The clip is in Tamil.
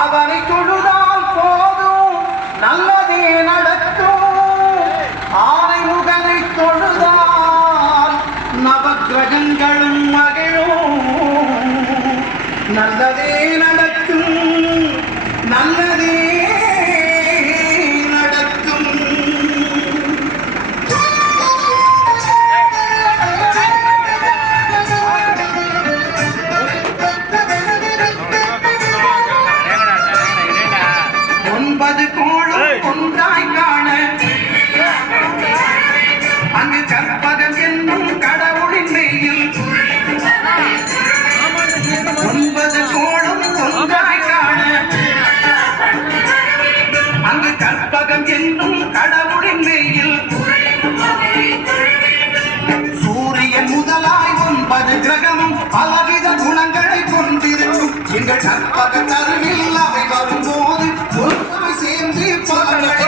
அவனை தொழுதால் போதும் நல்லதே நடக்கும். ஆனைமுகனை தொழுதால் நவக்கிரகங்களும் மகிழும். நல்லதே நடக்கும், நல்லதே நடக்கும். ஒன்பது கோளும் ஒன்றாய் காண அங்கு கற்பகம் என்னும் கடவுளின் மெய்யில். ஒன்பது கோளும் ஒன்றாய் காண அங்கு கற்பகம் என்னும் கடவுளின் மெய்யில். சூரியன் முதலாய் 9 கிரகமும் பலவித குணங்களை கொண்டிருக்கும். எங்கள் கற்பக கருவில் அவை வரும்போது சேர்ந்து பலங்களை